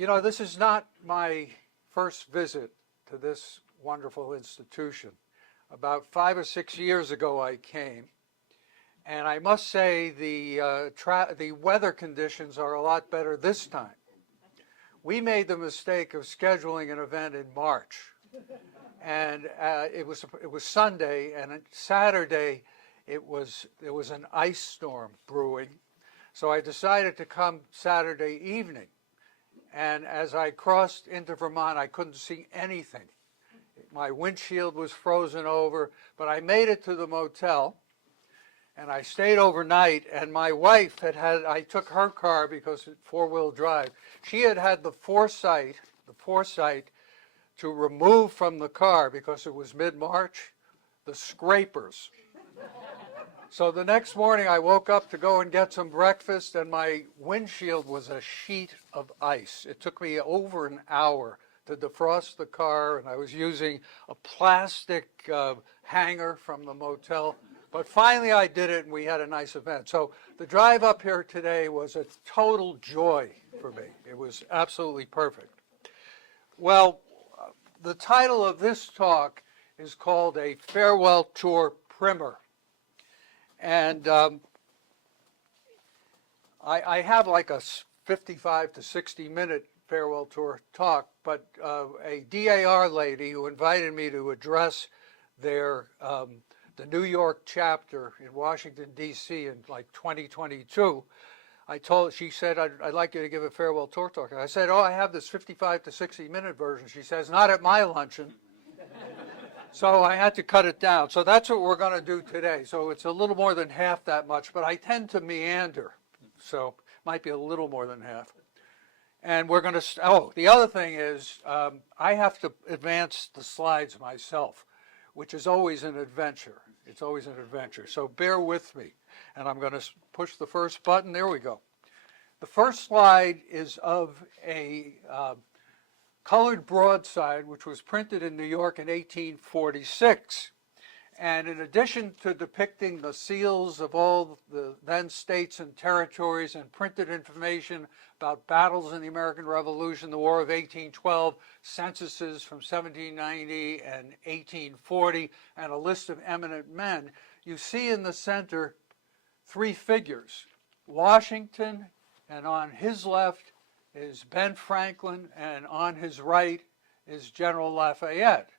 You know, this is not my first visit to this wonderful institution. About 5 or 6 years ago I came, and I must say the weather conditions are a lot better this time. We made the mistake of scheduling an event in March, and it was Sunday, and Saturday there was an ice storm brewing, so I decided to come Saturday evening. And as I crossed into Vermont, I couldn't see anything. My windshield was frozen over, but I made it to the motel, and I stayed overnight, and my wife I took her car because it's four-wheel drive. She had the foresight to remove from the car, because it was mid-March, the scrapers. So the next morning I woke up to go and get some breakfast, and my windshield was a sheet of ice. It took me over an hour to defrost the car, and I was using a plastic hanger from the motel. But finally I did it, and we had a nice event. So the drive up here today was a total joy for me. It was absolutely perfect. Well, the title of this talk is called A Farewell Tour Primer. And I have like a 55 to 60 minute farewell tour talk, but a DAR lady who invited me to address the New York chapter in Washington, D.C. in like 2022, she said, I'd like you to give a farewell tour talk. And I said, I have this 55 to 60 minute version. She says, not at my luncheon. So I had to cut it down. So that's what we're going to do today. So it's a little more than half that much, but I tend to meander. So it might be a little more than half. And we're going to, the other thing is I have to advance the slides myself, which is always an adventure. It's always an adventure. So bear with me. And I'm going to push the first button. There we go. The first slide is of a colored broadside, which was printed in New York in 1846. And in addition to depicting the seals of all the then states and territories and printed information about battles in the American Revolution, the War of 1812, censuses from 1790 and 1840, and a list of eminent men, you see in the center three figures: Washington, and on his left is Ben Franklin, and on his right is General Lafayette,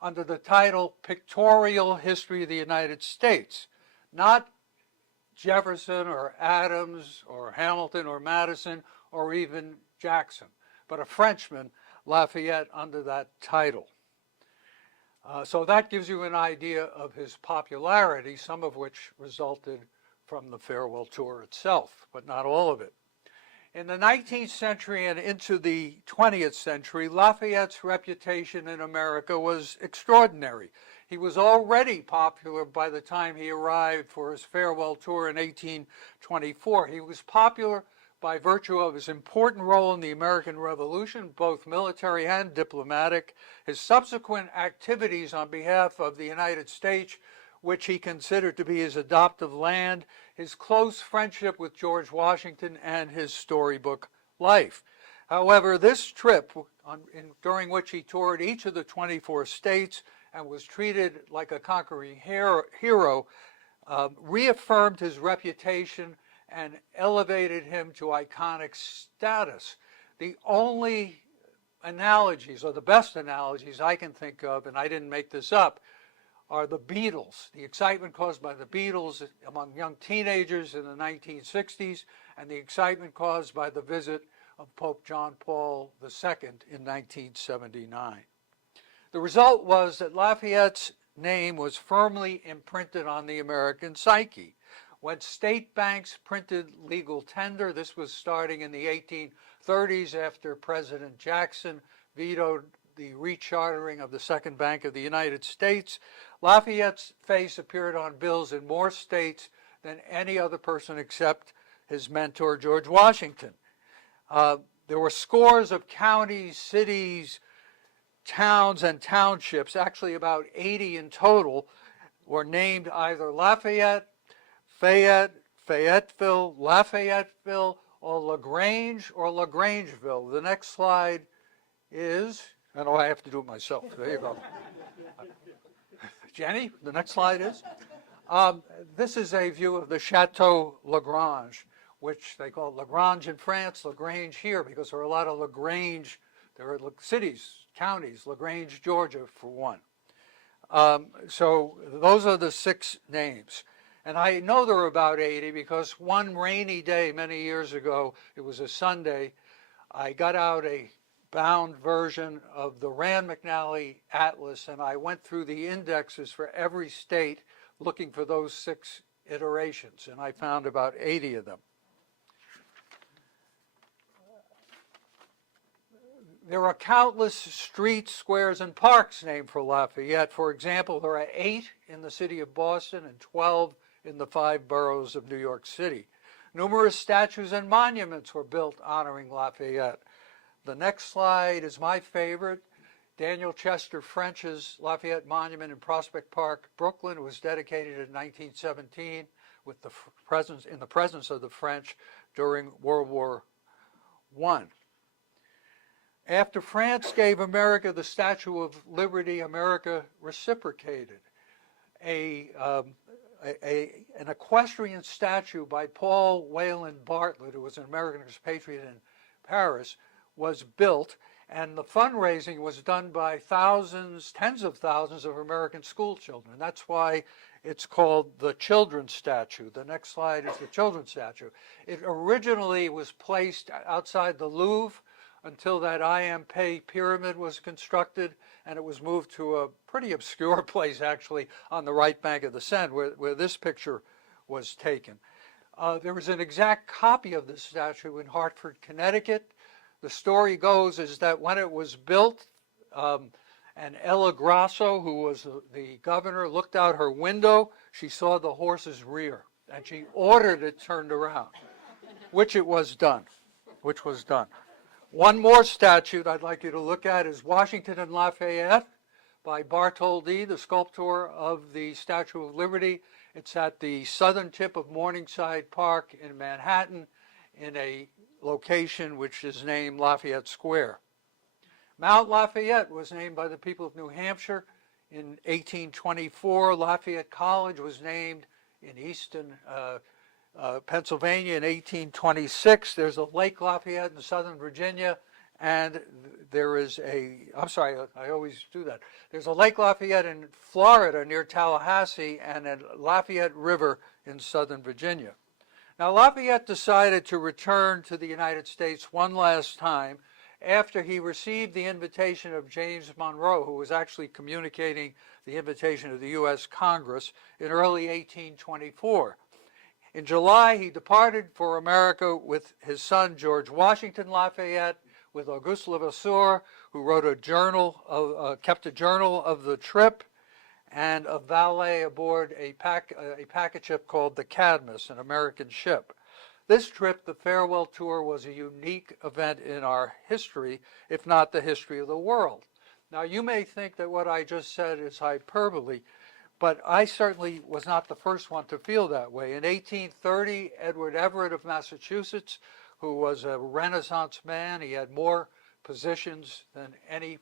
under the title Pictorial History of the United States. Not Jefferson or Adams or Hamilton or Madison or even Jackson, but a Frenchman, Lafayette, under that title. So that gives you an idea of his popularity, some of which resulted from the farewell tour itself, but not all of it. In the 19th century and into the 20th century, Lafayette's reputation in America was extraordinary. He was already popular by the time he arrived for his farewell tour in 1824. He was popular by virtue of his important role in the American Revolution, both military and diplomatic, his subsequent activities on behalf of the United States, which he considered to be his adoptive land, his close friendship with George Washington, and his storybook life. However, this trip, during which he toured each of the 24 states and was treated like a conquering hero, reaffirmed his reputation and elevated him to iconic status. The only analogies, or the best analogies I can think of, and I didn't make this up, are the Beatles, the excitement caused by the Beatles among young teenagers in the 1960s, and the excitement caused by the visit of Pope John Paul II in 1979. The result was that Lafayette's name was firmly imprinted on the American psyche. When state banks printed legal tender, this was starting in the 1830s after President Jackson vetoed the rechartering of the Second Bank of the United States, Lafayette's face appeared on bills in more states than any other person except his mentor, George Washington. There were scores of counties, cities, towns, and townships, actually about 80 in total, were named either Lafayette, Fayette, Fayetteville, Lafayetteville, or LaGrange or LaGrangeville. The next slide is, and I have to do it myself. There you go. Jenny, the next slide is. This is a view of the Chateau Lagrange, which they call Lagrange in France, LaGrange here, because there are a lot of LaGrange, there are cities, counties, LaGrange, Georgia, for one. So those are the 6 names. And I know there are about 80 because one rainy day many years ago, it was a Sunday, I got out a bound version of the Rand McNally Atlas, and I went through the indexes for every state looking for those 6 iterations, and I found about 80 of them. There are countless streets, squares, and parks named for Lafayette. For example, there are 8 in the city of Boston and 12 in the 5 boroughs of New York City. Numerous statues and monuments were built honoring Lafayette. The next slide is my favorite. Daniel Chester French's Lafayette Monument in Prospect Park, Brooklyn, was dedicated in 1917 with in the presence of the French during World War I. After France gave America the Statue of Liberty, America reciprocated. An equestrian statue by Paul Wayland Bartlett, who was an American expatriate in Paris, was built, and the fundraising was done by thousands, tens of thousands of American school children. That's why it's called the Children's Statue. The next slide is the Children's Statue. It originally was placed outside the Louvre until that I.M. Pei pyramid was constructed, and it was moved to a pretty obscure place, actually, on the right bank of the Seine, where this picture was taken. There was an exact copy of this statue in Hartford, Connecticut. The story goes is that when it was built, and Ella Grasso, who was the governor, looked out her window. She saw the horse's rear, and she ordered it turned around, which was done. One more statue I'd like you to look at is Washington and Lafayette by Bartholdi, the sculptor of the Statue of Liberty. It's at the southern tip of Morningside Park in Manhattan in a location which is named Lafayette Square. Mount Lafayette was named by the people of New Hampshire in 1824. Lafayette College was named in Easton, Pennsylvania in 1826. There's a Lake Lafayette in southern Virginia, and there is I always do that. There's a Lake Lafayette in Florida near Tallahassee and a Lafayette River in southern Virginia. Now, Lafayette decided to return to the United States one last time after he received the invitation of James Monroe, who was actually communicating the invitation of the U.S. Congress in early 1824. In July, he departed for America with his son, George Washington Lafayette, with Auguste Levasseur, who wrote kept a journal of the trip, and a valet aboard a packet ship called the Cadmus, an American ship. This trip, the farewell tour, was a unique event in our history, if not the history of the world. Now, you may think that what I just said is hyperbole, but I certainly was not the first one to feel that way. In 1830, Edward Everett of Massachusetts, who was a Renaissance man, he had more positions than any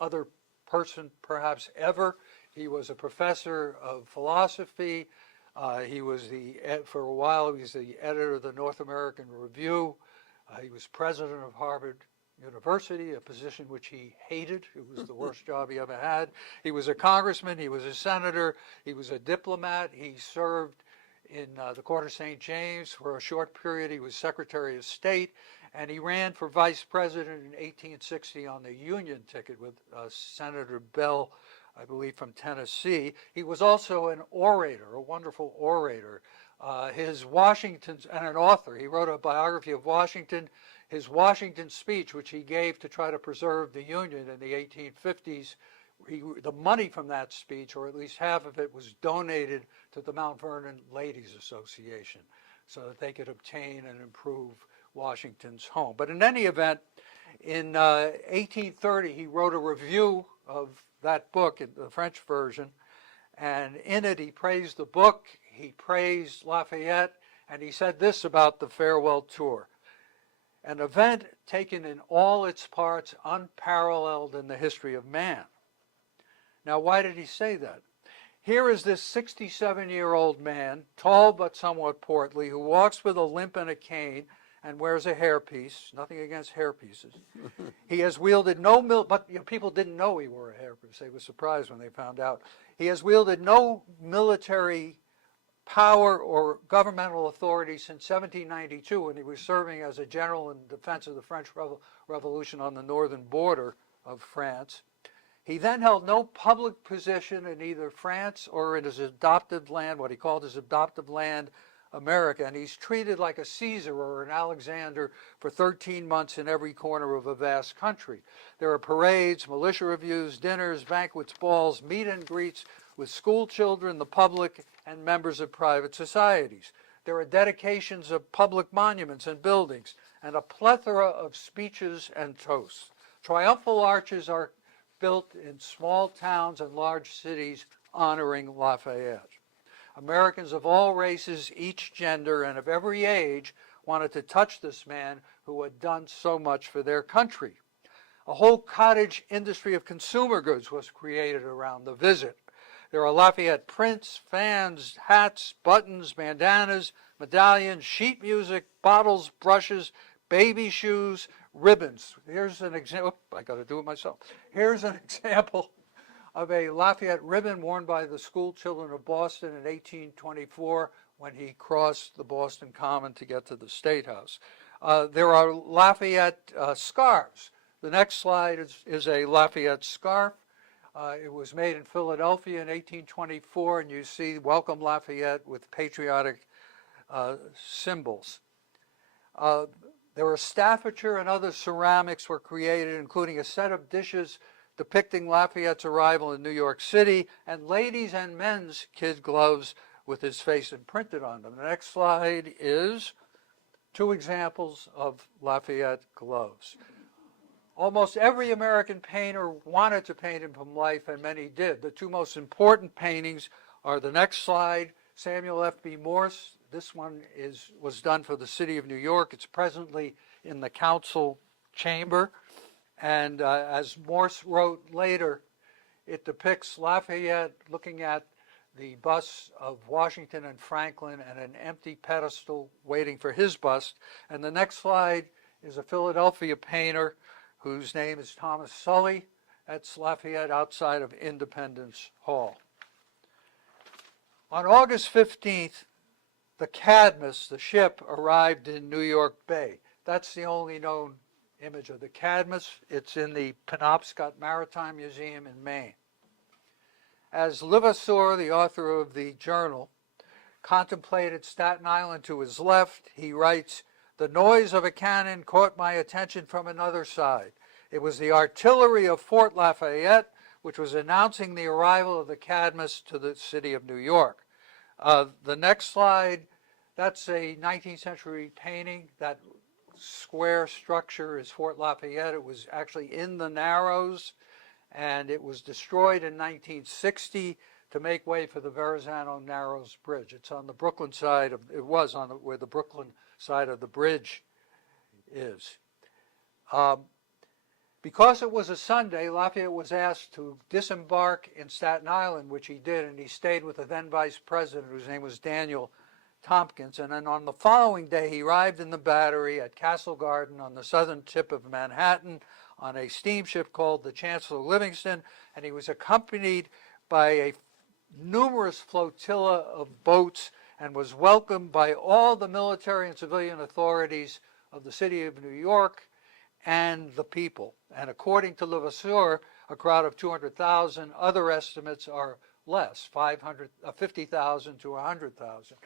other person perhaps ever. He was a professor of philosophy. For a while, he was the editor of the North American Review. He was president of Harvard University, a position which he hated. It was the worst job he ever had. He was a congressman. He was a senator. He was a diplomat. He served in the Court of St. James for a short period. He was Secretary of State, and he ran for vice president in 1860 on the Union ticket with Senator Bell, I believe, from Tennessee. He was also an orator, a wonderful orator. And an author. He wrote a biography of Washington. His Washington speech, which he gave to try to preserve the Union in the 1850s, the money from that speech, or at least half of it, was donated to the Mount Vernon Ladies Association so that they could obtain and improve Washington's home. But in any event, in 1830, he wrote a review of that book, in the French version, and in it he praised the book, he praised Lafayette, and he said this about the farewell tour. an event taken in all its parts, unparalleled in the history of man. Now, why did he say that? Here is this 67-year-old man, tall but somewhat portly, who walks with a limp and a cane and wears a hairpiece. Nothing against hairpieces. He has wielded no but people didn't know he wore a hairpiece. They were surprised when they found out. He has wielded no military power or governmental authority since 1792, when he was serving as a general in defense of the French Revolution on the northern border of France. He then held no public position in either France or in his adopted land, what he called his adoptive land, America, and he's treated like a Caesar or an Alexander for 13 months in every corner of a vast country. There are parades, militia reviews, dinners, banquets, balls, meet and greets with school children, the public, and members of private societies. There are dedications of public monuments and buildings, and a plethora of speeches and toasts. Triumphal arches are built in small towns and large cities honoring Lafayette. Americans of all races, each gender, and of every age wanted to touch this man who had done so much for their country. A whole cottage industry of consumer goods was created around the visit. There are Lafayette prints, fans, hats, buttons, bandanas, medallions, sheet music, bottles, brushes, baby shoes, ribbons. Here's an example. I got to do it myself. Here's an example of a Lafayette ribbon worn by the school children of Boston in 1824 when he crossed the Boston Common to get to the State House. There are Lafayette scarves. The next slide is a Lafayette scarf. It was made in Philadelphia in 1824, and you see Welcome Lafayette with patriotic symbols. There were staffature and other ceramics were created, including a set of dishes depicting Lafayette's arrival in New York City, and ladies' and men's kid gloves with his face imprinted on them. The next slide is two examples of Lafayette gloves. Almost every American painter wanted to paint him from life, and many did. The two most important paintings are the next slide, Samuel F.B. Morse. This one was done for the city of New York. It's presently in the council chamber. And as Morse wrote later, it depicts Lafayette looking at the bust of Washington and Franklin and an empty pedestal waiting for his bust. And the next slide is a Philadelphia painter whose name is Thomas Sully. That's Lafayette outside of Independence Hall. On August 15th, the Cadmus, the ship, arrived in New York Bay. That's the only known image of the Cadmus. It's in the Penobscot Maritime Museum in Maine. As Levasseur, the author of the journal, contemplated Staten Island to his left, he writes, "The noise of a cannon caught my attention from another side. It was the artillery of Fort Lafayette, which was announcing the arrival of the Cadmus to the city of New York." The next slide, that's a 19th century painting. That square structure is Fort Lafayette. It was actually in the Narrows, and it was destroyed in 1960 to make way for the Verrazano Narrows Bridge. It's on the Brooklyn side of, it was on where the Brooklyn side of the bridge is. Because it was a Sunday, Lafayette was asked to disembark in Staten Island, which he did, and he stayed with the then vice president, whose name was Daniel Tompkins. And then on the following day, he arrived in the Battery at Castle Garden on the southern tip of Manhattan on a steamship called the Chancellor Livingston, and he was accompanied by a numerous flotilla of boats and was welcomed by all the military and civilian authorities of the city of New York and the people. And according to Levasseur, a crowd of 200,000. Other estimates are less, 50,000 to 100,000.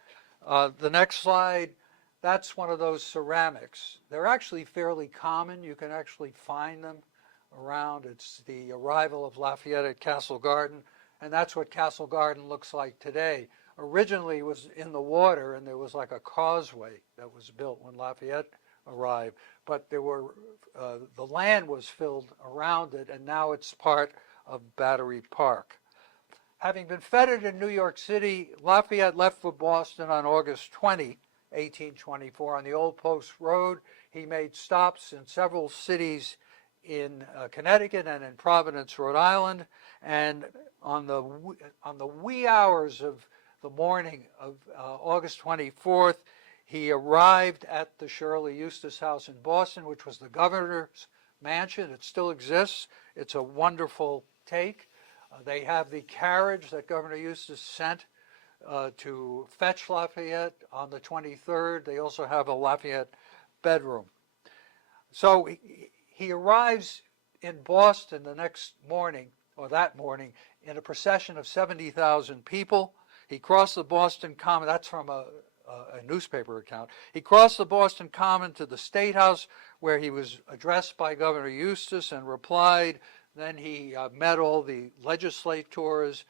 The next slide, that's one of those ceramics. They're actually fairly common. You can actually find them around. It's the arrival of Lafayette at Castle Garden, and that's what Castle Garden looks like today. Originally it was in the water, and there was like a causeway that was built when Lafayette arrived, but there were the land was filled around it, and now it's part of Battery Park. Having been feted in New York City, Lafayette left for Boston on August 20, 1824, on the Old Post Road. He made stops in several cities in Connecticut and in Providence, Rhode Island, and on the wee hours of the morning of August 24th, he arrived at the Shirley Eustis House in Boston, which was the governor's mansion. It still exists. It's a wonderful take. They have the carriage that Governor Eustis sent to fetch Lafayette on the 23rd. They also have a Lafayette bedroom. So he arrives in Boston the next morning, or that morning, in a procession of 70,000 people. He crossed the Boston Common. That's from a newspaper account. He crossed the Boston Common to the State House, where he was addressed by Governor Eustis and replied. Then he met all the legislators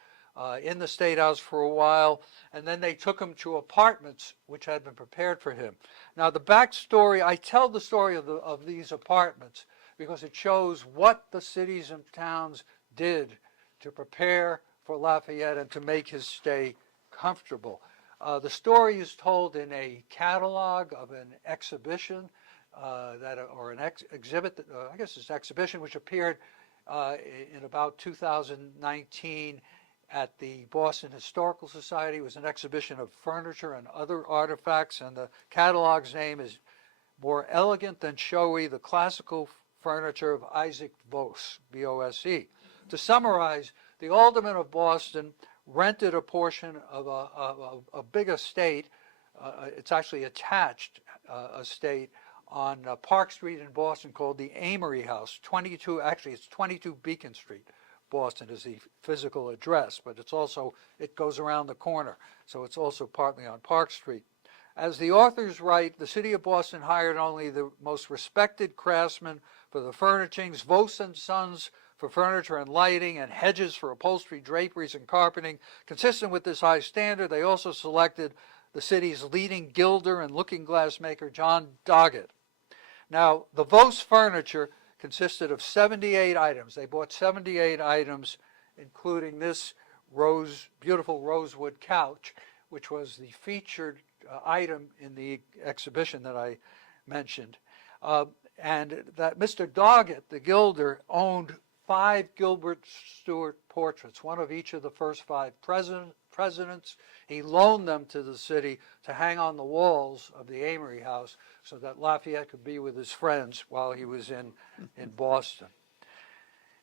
in the State House for a while, and then they took him to apartments which had been prepared for him. Now, the backstory, I tell the story of these apartments because it shows what the cities and towns did to prepare for Lafayette and to make his stay comfortable. The story is told in a catalog of an exhibition, exhibit, I guess it's an exhibition, which appeared in about 2019 at the Boston Historical Society. It was an exhibition of furniture and other artifacts, and the catalog's name is More Elegant Than Showy, the Classical Furniture of Isaac Bose, B-O-S-E. To summarize, the alderman of Boston rented a portion of a big estate. It's actually attached estate on Park Street in Boston called the Amory House. 22 Beacon Street, Boston is the physical address, but it goes around the corner, so it's also partly on Park Street. As the authors write, the city of Boston hired only the most respected craftsmen for the furnishings, Vos and Sons for furniture and lighting, and Hedges for upholstery, draperies, and carpeting. Consistent with this high standard, they also selected the city's leading gilder and looking glass maker, John Doggett. Now, the Vos furniture consisted of 78 items. They bought 78 items, including this beautiful rosewood couch, which was the featured item in the exhibition that I mentioned. And that Mr. Doggett, the gilder, owned 5 Gilbert Stuart portraits, one of each of the first 5 presidents. He loaned them to the city to hang on the walls of the Amory House so that Lafayette could be with his friends while he was in Boston.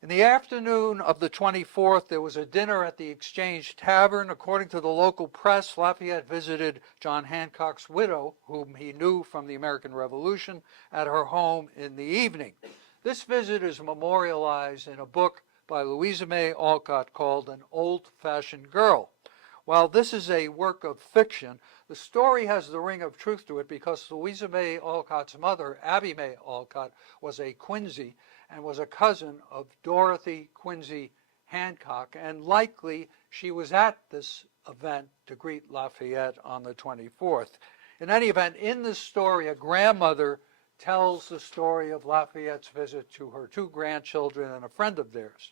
In the afternoon of the 24th, there was a dinner at the Exchange Tavern. According to the local press, Lafayette visited John Hancock's widow, whom he knew from the American Revolution, at her home in the evening. This visit is memorialized in a book by Louisa May Alcott called An Old-Fashioned Girl. While this is a work of fiction, the story has the ring of truth to it because Louisa May Alcott's mother, Abby May Alcott, was a Quincy and was a cousin of Dorothy Quincy Hancock, and likely she was at this event to greet Lafayette on the 24th. In any event, in this story, a grandmother tells the story of Lafayette's visit to her 2 grandchildren and a friend of theirs.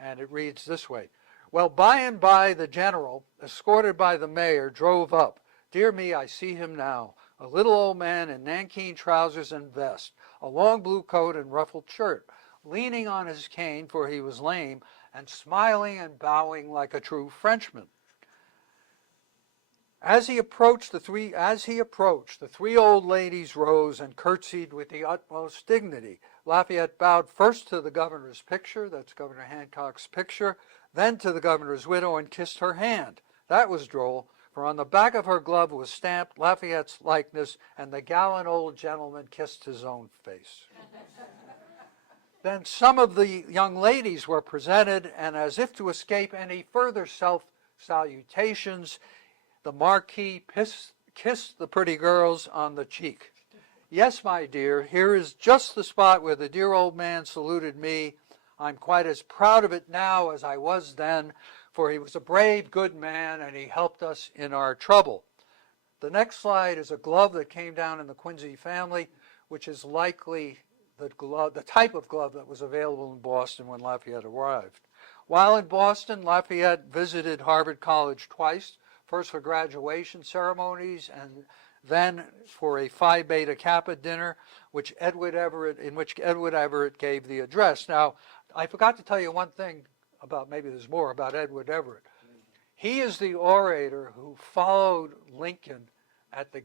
And it reads this way. Well, by and by, the general, escorted by the mayor, drove up. Dear me, I see him now, a little old man in nankeen trousers and vest, a long blue coat and ruffled shirt, leaning on his cane, for he was lame, and smiling and bowing like a true Frenchman. As he approached, the 3 old ladies rose and curtsied with the utmost dignity. Lafayette bowed first to the governor's picture, that's Governor Hancock's picture, then to the governor's widow and kissed her hand. That was droll, for on the back of her glove was stamped Lafayette's likeness, and the gallant old gentleman kissed his own face. Then some of the young ladies were presented, and as if to escape any further self-salutations, the Marquis kissed the pretty girls on the cheek. Yes, my dear, here is just the spot where the dear old man saluted me. I'm quite as proud of it now as I was then, for he was a brave, good man, and he helped us in our trouble. The next slide is a glove that came down in the Quincy family, which is likely the type of glove that was available in Boston when Lafayette arrived. While in Boston, Lafayette visited Harvard College twice, first for graduation ceremonies and then for a Phi Beta Kappa dinner, in which Edward Everett gave the address. Now, I forgot to tell you one thing about, maybe there's more, about Edward Everett. He is the orator who followed Lincoln at the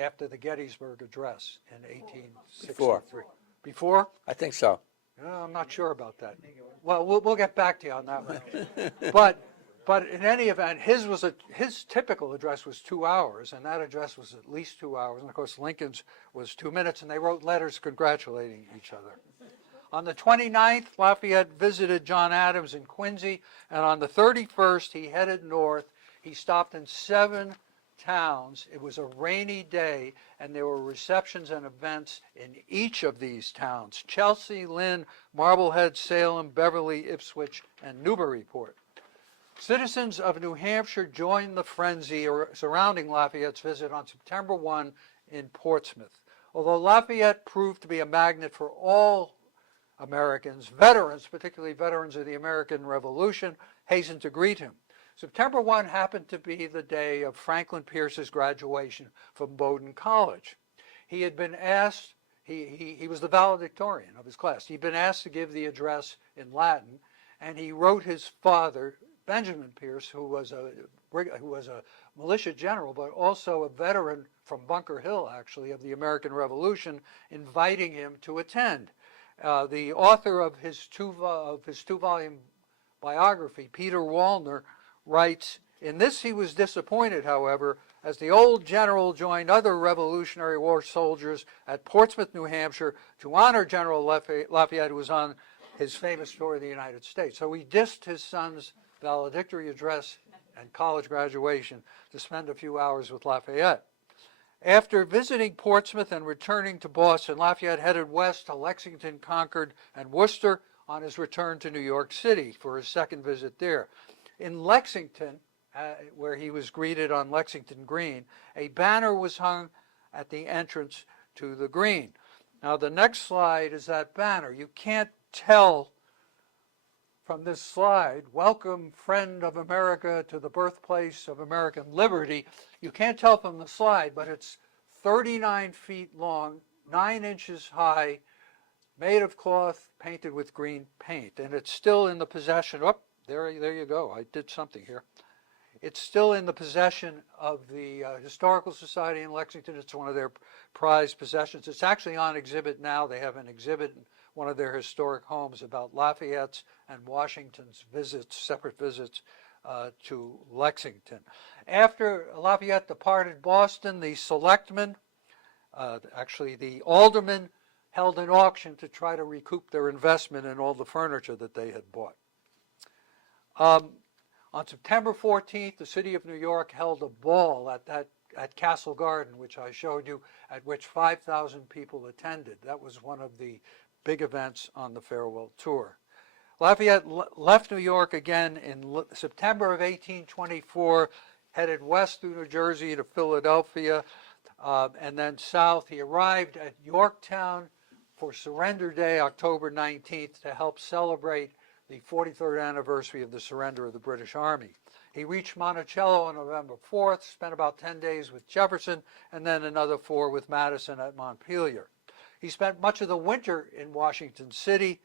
after the Gettysburg Address in 1863. Before? I think so. I'm not sure about that. Well, we'll get back to you on that one. But in any event, his typical address was 2 hours, and that address was at least 2 hours. And of course, Lincoln's was 2 minutes, and they wrote letters congratulating each other. On the 29th, Lafayette visited John Adams in Quincy, and on the 31st, he headed north. He stopped in 7 towns. It was a rainy day, and there were receptions and events in each of these towns: Chelsea, Lynn, Marblehead, Salem, Beverly, Ipswich, and Newburyport. Citizens of New Hampshire joined the frenzy surrounding Lafayette's visit on September 1 in Portsmouth. Although Lafayette proved to be a magnet for all Americans, veterans, particularly veterans of the American Revolution, hastened to greet him. September 1 happened to be the day of Franklin Pierce's graduation from Bowdoin College. He had been asked, he was the valedictorian of his class. He'd been asked to give the address in Latin, and he wrote his father, Benjamin Pierce, who was a militia general, but also a veteran from Bunker Hill, actually, of the American Revolution, inviting him to attend. The author of his two-volume biography, Peter Wallner, writes, "In this he was disappointed, however, as the old general joined other Revolutionary War soldiers at Portsmouth, New Hampshire, to honor General Lafayette, who was on his famous tour of the United States." So he dissed his son's valedictory address and college graduation to spend a few hours with Lafayette. After visiting Portsmouth and returning to Boston, Lafayette headed west to Lexington, Concord, and Worcester on his return to New York City for his second visit there. In Lexington, where he was greeted on Lexington Green, a banner was hung at the entrance to the Green. Now, the next slide is that banner. You can't tell from this slide, "Welcome, friend of America, to the birthplace of American liberty." You can't tell from the slide, but it's 39 feet long, 9 inches high, made of cloth, painted with green paint. And it's still in the possession, there you go, I did something here. It's still in the possession of the Historical Society in Lexington. It's one of their prized possessions. It's actually on exhibit now. They have an exhibit in one of their historic homes about Lafayette's and Washington's visits, separate visits to Lexington. After Lafayette departed Boston, the selectmen, actually the aldermen, held an auction to try to recoup their investment in all the furniture that they had bought. On September 14th, the city of New York held a ball at Castle Garden, which I showed you, at which 5,000 people attended. That was one of the big events on the farewell tour. Lafayette left New York again in September of 1824, headed west through New Jersey to Philadelphia, and then south. He arrived at Yorktown for Surrender Day, October 19th, to help celebrate the 43rd anniversary of the surrender of the British Army. He reached Monticello on November 4th, spent about 10 days with Jefferson, and then another 4 with Madison at Montpelier. He spent much of the winter in Washington City,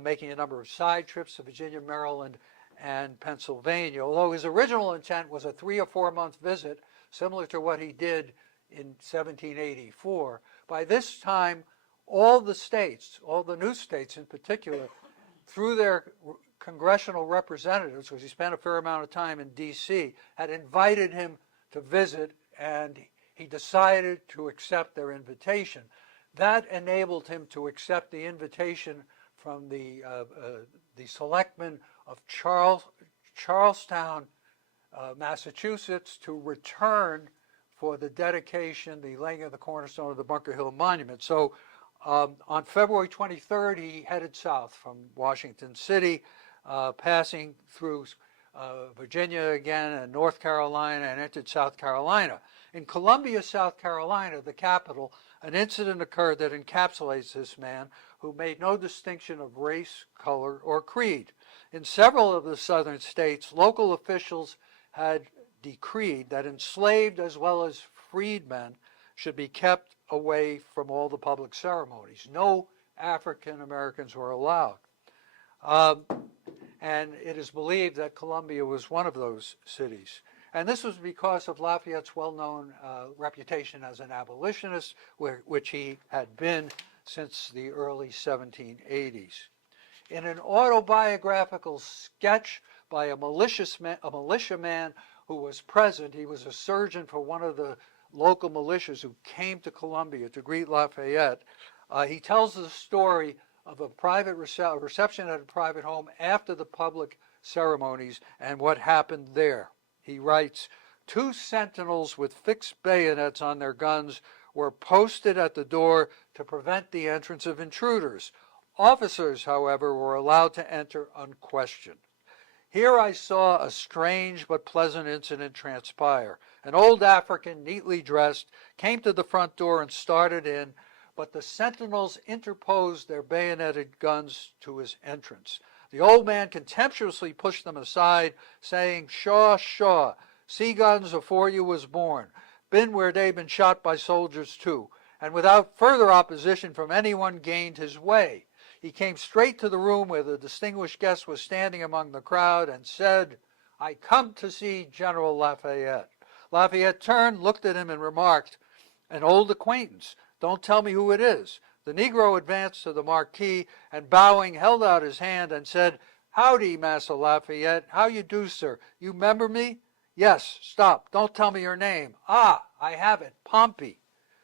making a number of side trips to Virginia, Maryland, and Pennsylvania, although his original intent was a 3 or 4 month visit, similar to what he did in 1784. By this time, all the states, all the new states in particular, through their congressional representatives, because he spent a fair amount of time in D.C., had invited him to visit, and he decided to accept their invitation. That enabled him to accept the invitation from the selectmen of Charlestown, Massachusetts, to return for the dedication, the laying of the cornerstone of the Bunker Hill Monument. So on February 23rd, he headed south from Washington City, passing through Virginia again and North Carolina, and entered South Carolina. In Columbia, South Carolina, the capital, an incident occurred that encapsulates this man, who made no distinction of race, color, or creed. In several of the southern states, local officials had decreed that enslaved as well as freedmen should be kept away from all the public ceremonies. No African Americans were allowed. And it is believed that Columbia was one of those cities. And this was because of Lafayette's well-known reputation as an abolitionist, which he had been since the early 1780s. In an autobiographical sketch by a militiaman who was present, he was a surgeon for one of the local militias who came to Columbia to greet Lafayette. He tells the story of a private reception at a private home after the public ceremonies and what happened there. He writes, 2 sentinels with fixed bayonets on their guns were posted at the door to prevent the entrance of intruders. Officers, however, were allowed to enter unquestioned. Here I saw a strange but pleasant incident transpire. An old African, neatly dressed, came to the front door and started in, but the sentinels interposed their bayoneted guns to his entrance. The old man contemptuously pushed them aside, saying, "Shaw, Shaw, sea guns afore you was born. Been where they been shot by soldiers too," and without further opposition from anyone gained his way. He came straight to the room where the distinguished guest was standing among the crowd and said, "I come to see General Lafayette." Lafayette turned, looked at him, and remarked, "An old acquaintance. Don't tell me who it is." The Negro advanced to the Marquis and, bowing, held out his hand and said, "Howdy, Massa Lafayette. How you do, sir? You remember me?" "Yes. Stop. Don't tell me your name." "Ah, I have it. Pompey,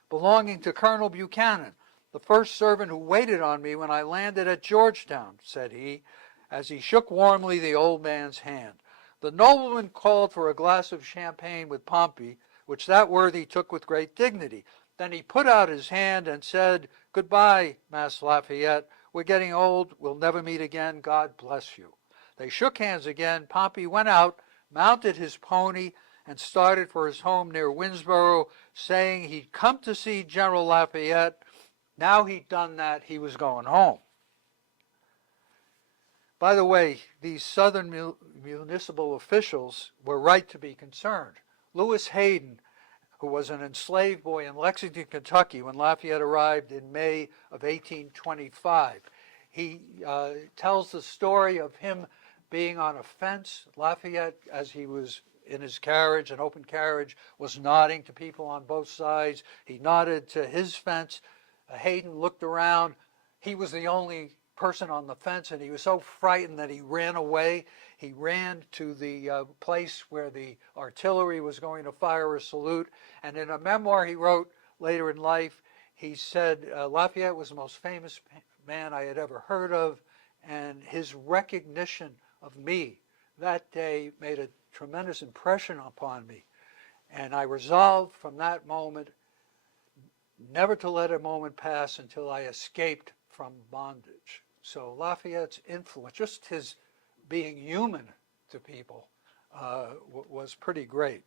belonging to Colonel Buchanan, the first servant who waited on me when I landed at Georgetown," said he, as he shook warmly the old man's hand. The nobleman called for a glass of champagne with Pompey, which that worthy took with great dignity. Then he put out his hand and said, "Goodbye, Mass Lafayette. We're getting old. We'll never meet again. God bless you." They shook hands again. Pompey went out, mounted his pony, and started for his home near Winnsboro, saying he'd come to see General Lafayette. Now he'd done that, he was going home. By the way, these Southern municipal officials were right to be concerned. Lewis Hayden, who was an enslaved boy in Lexington, Kentucky, when Lafayette arrived in May of 1825. He tells the story of him being on a fence. Lafayette, as he was in his carriage, an open carriage, was nodding to people on both sides. He nodded to his fence. Hayden looked around. He was the only person on the fence, and he was so frightened that he ran away. He ran to the place where the artillery was going to fire a salute. And in a memoir he wrote later in life, he said, Lafayette was the most famous man I had ever heard of, and his recognition of me that day made a tremendous impression upon me. And I resolved from that moment never to let a moment pass until I escaped from bondage. So Lafayette's influence, just his being human to people, was pretty great.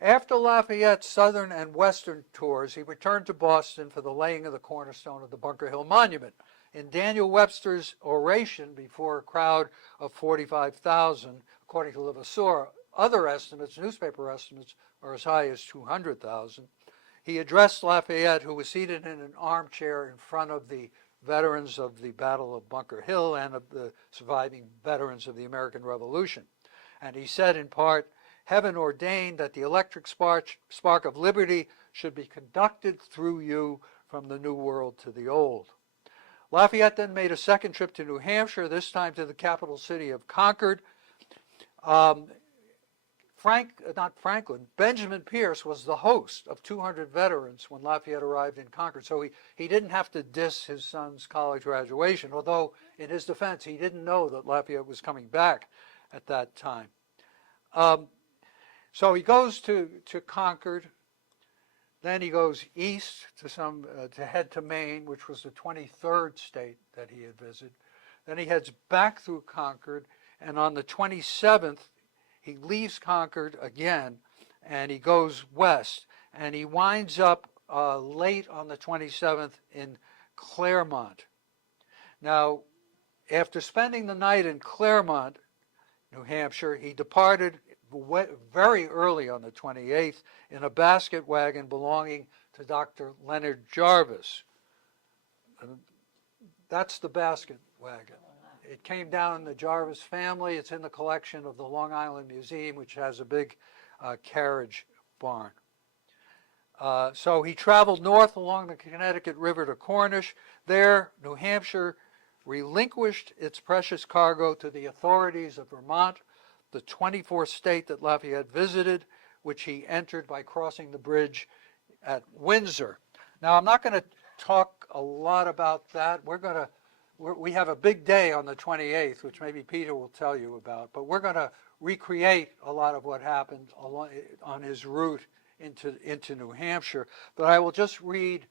After Lafayette's southern and western tours, he returned to Boston for the laying of the cornerstone of the Bunker Hill Monument. In Daniel Webster's oration before a crowd of 45,000, according to Levasseur, other estimates, newspaper estimates, are as high as 200,000. He addressed Lafayette, who was seated in an armchair in front of the veterans of the Battle of Bunker Hill and of the surviving veterans of the American Revolution. And he said in part, "Heaven ordained that the electric spark of liberty should be conducted through you from the New World to the Old." Lafayette then made a second trip to New Hampshire, this time to the capital city of Concord. Benjamin Pierce was the host of 200 veterans when Lafayette arrived in Concord, so he didn't have to diss his son's college graduation, although in his defense he didn't know that Lafayette was coming back at that time. So he goes to Concord, then he goes east to head to Maine, which was the 23rd state that he had visited. Then he heads back through Concord, and on the 27th, he leaves Concord again, and he goes west, and he winds up late on the 27th in Claremont. Now, after spending the night in Claremont, New Hampshire. He departed very early on the 28th in a basket wagon belonging to Dr. Leonard Jarvis. That's the basket wagon. It came down in the Jarvis family. It's in the collection of the Long Island Museum, which has a big carriage barn. So he traveled north along the Connecticut River to Cornish. There, New Hampshire relinquished its precious cargo to the authorities of Vermont, the 24th state that Lafayette visited, which he entered by crossing the bridge at Windsor. Now, I'm not going to talk a lot about that. We have a big day on the 28th, which maybe Peter will tell you about, but we're going to recreate a lot of what happened on his route into New Hampshire. But I will just read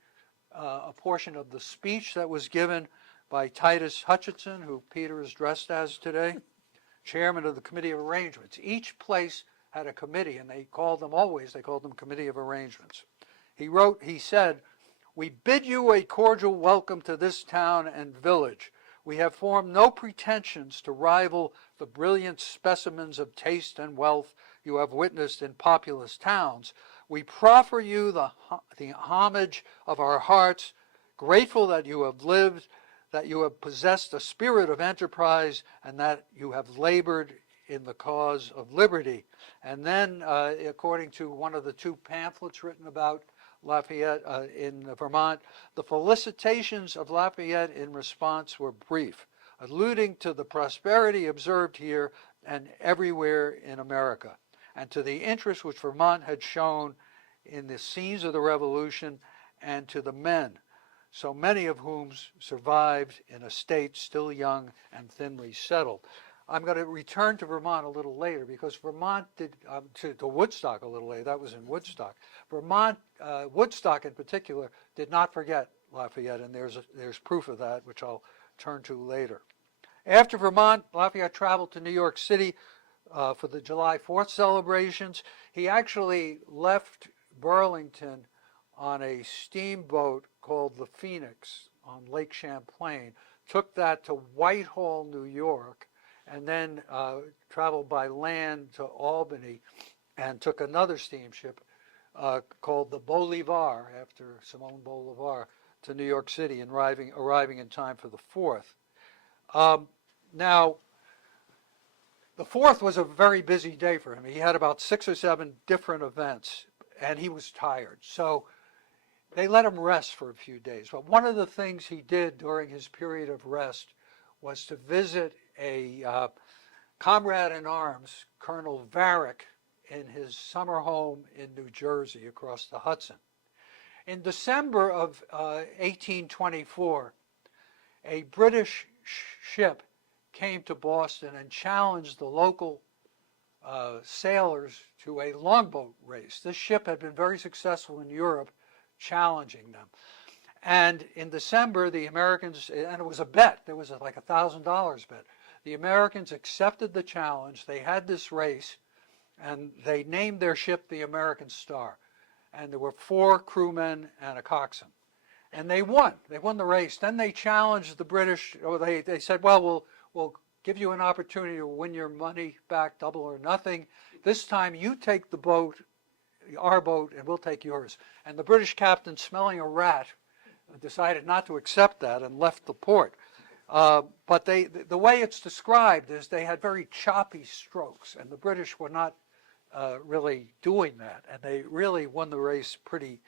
a portion of the speech that was given by Titus Hutchinson, who Peter is dressed as today, chairman of the Committee of Arrangements. Each place had a committee, and they called them Committee of Arrangements. He said, "We bid you a cordial welcome to this town and village. We have formed no pretensions to rival the brilliant specimens of taste and wealth you have witnessed in populous towns. We proffer you the homage of our hearts, grateful that you have lived, that you have possessed a spirit of enterprise, and that you have labored in the cause of liberty." And then, according to one of the two pamphlets written about Lafayette in Vermont, the felicitations of Lafayette in response were brief, alluding to the prosperity observed here and everywhere in America, and to the interest which Vermont had shown in the scenes of the Revolution, and to the men, so many of whom survived in a state still young and thinly settled. I'm going to return to Vermont a little later, because Vermont did, to Woodstock a little later, that was in Woodstock. Vermont, Woodstock in particular, did not forget Lafayette, and there's proof of that, which I'll turn to later. After Vermont, Lafayette traveled to New York City for the July 4th celebrations. He actually left Burlington on a steamboat called the Phoenix on Lake Champlain, took that to Whitehall, New York, and then traveled by land to Albany and took another steamship called the Bolivar, after Simone Bolivar, to New York City, and arriving in time for the 4th. Now, the 4th was a very busy day for him. He had about 6 or 7 different events, and he was tired. So they let him rest for a few days. But one of the things he did during his period of rest was to visit a comrade in arms, Colonel Varick, in his summer home in New Jersey across the Hudson. In December of 1824, a British ship came to Boston and challenged the local sailors to a longboat race. This ship had been very successful in Europe, challenging them. And in December, the Americans, and it was a bet, there was like $1,000 bet. The Americans accepted the challenge. They had this race, and they named their ship the American Star. And there were 4 crewmen and a coxswain. And they won. They won the race. Then they challenged the British. They said, well, we'll give you an opportunity to win your money back, double or nothing. This time you take the boat, our boat, and we'll take yours. And the British captain, smelling a rat, decided not to accept that and left the port. But the way it's described is they had very choppy strokes, and the British were not really doing that, and they really won the race pretty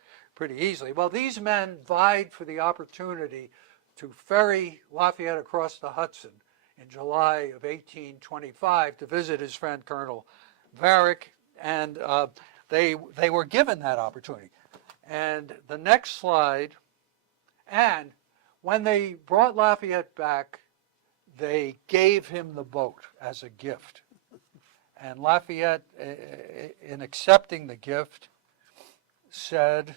easily. Well, these men vied for the opportunity to ferry Lafayette across the Hudson in July of 1825 to visit his friend Colonel Varick, and they were given that opportunity. And the next slide, and when they brought Lafayette back, they gave him the boat as a gift. And Lafayette, in accepting the gift, said,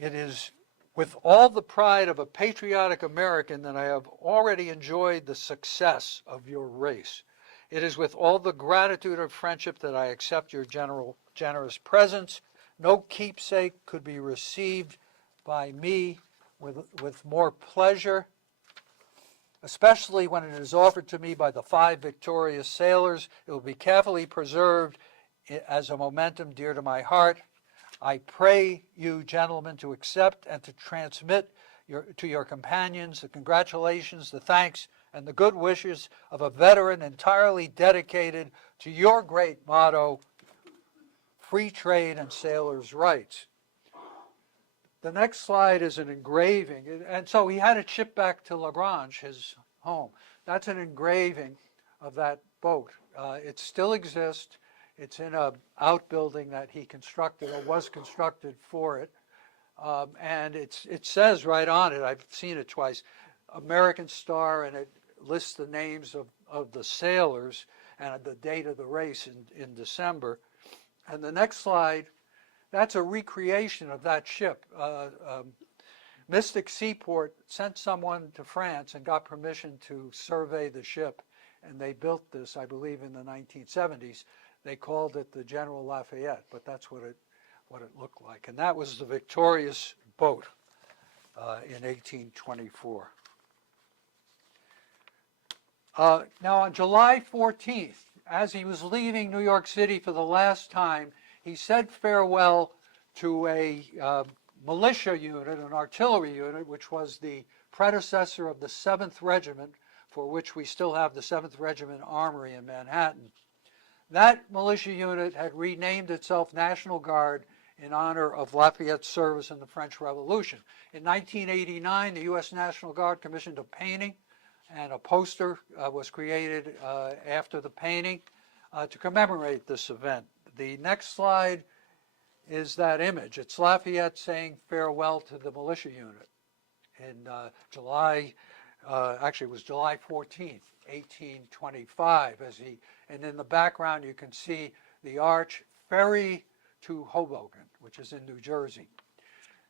"It is with all the pride of a patriotic American that I have already enjoyed the success of your race. It is with all the gratitude of friendship that I accept your generous presents. No keepsake could be received by me with more pleasure. especially when it is offered to me by the 5 victorious sailors. It will be carefully preserved as a momentum dear to my heart. I pray you, gentlemen, to accept and to transmit to your companions the congratulations, the thanks, and the good wishes of a veteran entirely dedicated to your great motto, free trade and sailors' rights. The next slide is an engraving, and so he had it shipped back to La Grange, his home. That's an engraving of that boat. It still exists. It's in an outbuilding that he constructed or was constructed for it. And it says right on it, I've seen it twice, American Star, and it lists the names of the sailors and the date of the race in December. And the next slide, that's a recreation of that ship. Mystic Seaport sent someone to France and got permission to survey the ship, and they built this, I believe, in the 1970s. They called it the General Lafayette, but that's what it looked like. And that was the victorious boat in 1824. Now on July 14th, as he was leaving New York City for the last time, he said farewell to a militia unit, an artillery unit, which was the predecessor of the 7th Regiment, for which we still have the 7th Regiment Armory in Manhattan. That militia unit had renamed itself National Guard in honor of Lafayette's service in the French Revolution. In 1989, the U.S. National Guard commissioned a painting, and a poster was created after the painting to commemorate this event. The next slide is that image. It's Lafayette saying farewell to the militia unit in July, actually it was July 14th, 1825, and in the background you can see the arch ferry to Hoboken, which is in New Jersey.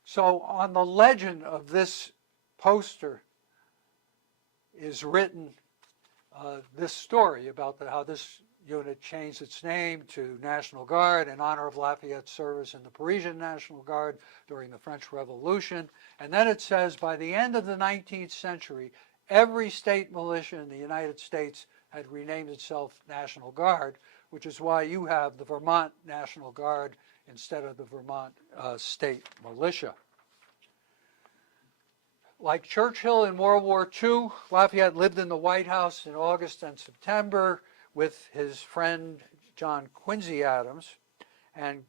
So on the legend of this poster is written this story about how this unit changed its name to National Guard in honor of Lafayette's service in the Parisian National Guard during the French Revolution. And then it says, by the end of the 19th century, every state militia in the United States had renamed itself National Guard, which is why you have the Vermont National Guard instead of the Vermont State Militia. Like Churchill in World War II, Lafayette lived in the White House in August and September with his friend John Quincy Adams. And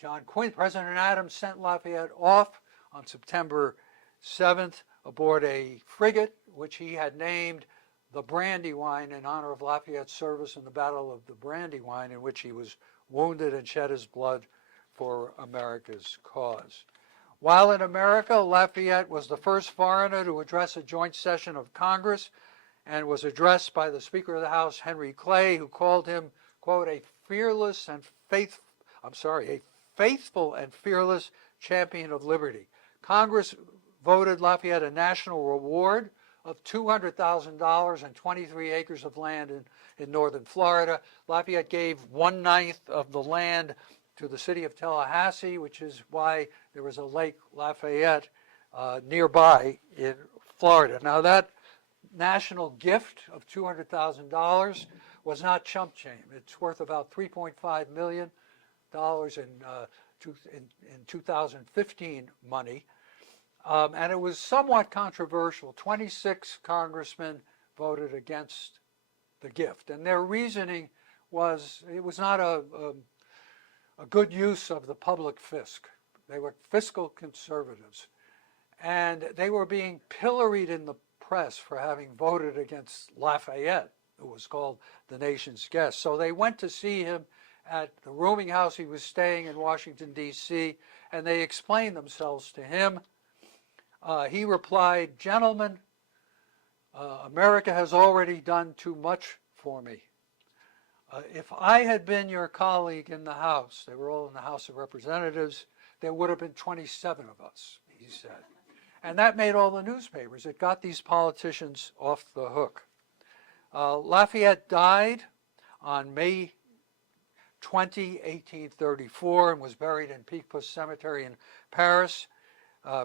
President Adams sent Lafayette off on September 7th aboard a frigate, which he had named the Brandywine in honor of Lafayette's service in the Battle of the Brandywine, in which he was wounded and shed his blood for America's cause. While in America, Lafayette was the first foreigner to address a joint session of Congress and was addressed by the Speaker of the House, Henry Clay, who called him, quote, a faithful and fearless champion of liberty. Congress voted Lafayette a national reward of $200,000 and 23 acres of land in northern Florida. Lafayette gave 1/9 of the land to the city of Tallahassee, which is why there was a Lake Lafayette nearby in Florida. Now that national gift of $200,000 was not chump change. It's worth about $3.5 million in 2015 money. And it was somewhat controversial. 26 congressmen voted against the gift. And their reasoning was it was not a good use of the public fisc. They were fiscal conservatives. And they were being pilloried in the press for having voted against Lafayette, who was called the nation's guest. So they went to see him at the rooming house he was staying in Washington, D.C., and they explained themselves to him. He replied, gentlemen, America has already done too much for me. If I had been your colleague in the House, they were all in the House of Representatives, there would have been 27 of us, he said. And that made all the newspapers. It got these politicians off the hook. Lafayette died on May 20, 1834, and was buried in Picpus Cemetery in Paris.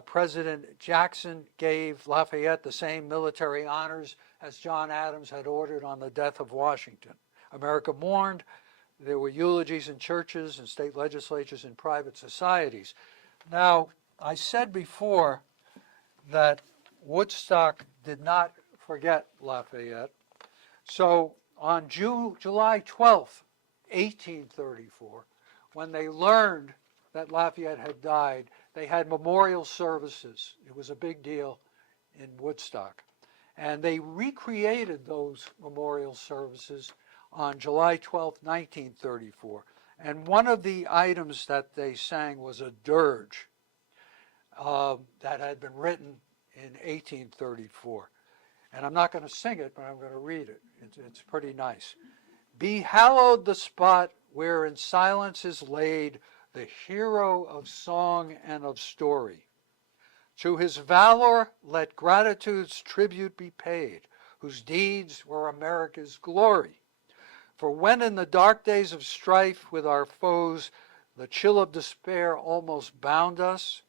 President Jackson gave Lafayette the same military honors as John Adams had ordered on the death of Washington. America mourned. There were eulogies in churches and state legislatures and private societies. Now, I said before that Woodstock did not forget Lafayette. So on July 12th, 1834, when they learned that Lafayette had died, they had memorial services. It was a big deal in Woodstock. And they recreated those memorial services on July 12, 1934. And one of the items that they sang was a dirge that had been written in 1834. And I'm not going to sing it, but I'm going to read it. It's pretty nice. Be hallowed the spot where in silence is laid the hero of song and of story. To his valor let gratitude's tribute be paid, whose deeds were America's glory. For when in the dark days of strife with our foes, the chill of despair almost bound us,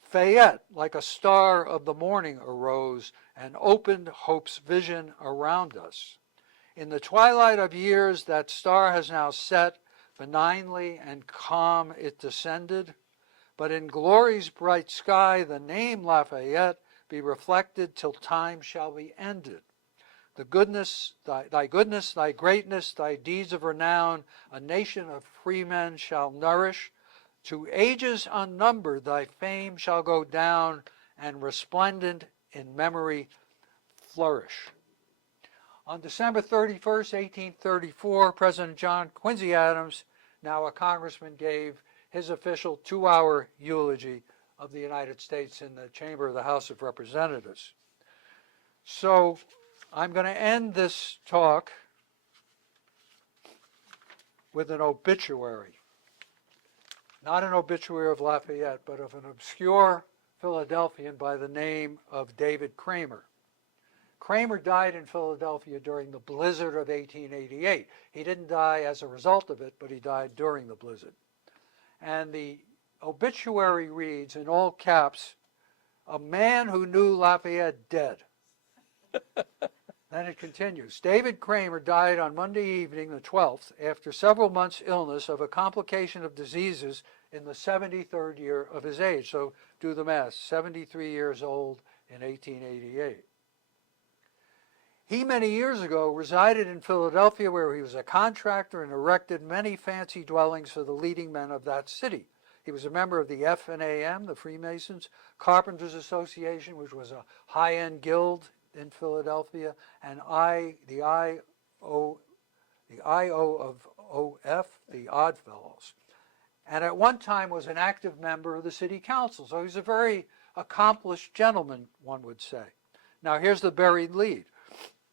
Fayette, like a star of the morning, arose and opened hope's vision around us. In the twilight of years that star has now set, benignly and calm it descended, but in glory's bright sky the name Lafayette be reflected till time shall be ended. The goodness, thy goodness, thy greatness, thy deeds of renown, a nation of free men shall nourish. To ages unnumbered thy fame shall go down, and resplendent in memory flourish. On December 31st, 1834, President John Quincy Adams, now a congressman, gave his official 2-hour eulogy of the United States in the chamber of the House of Representatives. So I'm going to end this talk with an obituary. Not an obituary of Lafayette, but of an obscure Philadelphian by the name of David Kramer. Kramer died in Philadelphia during the blizzard of 1888. He didn't die as a result of it, but he died during the blizzard. And the obituary reads, in all caps, "A man who knew Lafayette dead." Then it continues. David Kramer died on Monday evening, the 12th, after several months' illness of a complication of diseases in the 73rd year of his age. So do the math, 73 years old in 1888. He, many years ago, resided in Philadelphia, where he was a contractor and erected many fancy dwellings for the leading men of that city. He was a member of the F&AM, the Freemasons, Carpenters Association, which was a high-end guild in Philadelphia, and the IO of OF, the Odd Fellows. And at one time was an active member of the city council. So he's a very accomplished gentleman, one would say. Now here's the buried lead.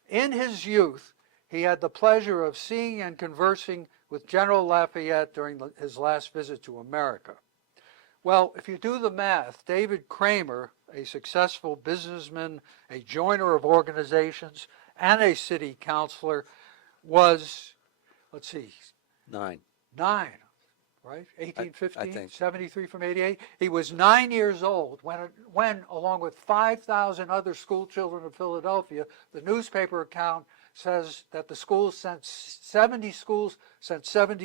In his youth, he had the pleasure of seeing and conversing with General Lafayette during his last visit to America. Well, if you do the math, David Kramer, a successful businessman, a joiner of organizations, and a city councilor, was, let's see, nine, right? 1815, I think. 73 from 88. He was 9 years old when, along with 5,000 other school children of Philadelphia, the newspaper account says that the schools sent 70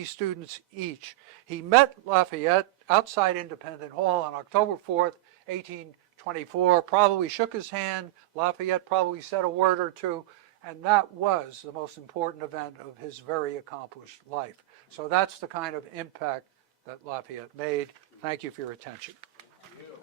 students each. He met Lafayette outside Independence Hall on October 4th, 1824, probably shook his hand. Lafayette probably said a word or two, and that was the most important event of his very accomplished life. So that's the kind of impact that Lafayette made. Thank you for your attention. Thank you.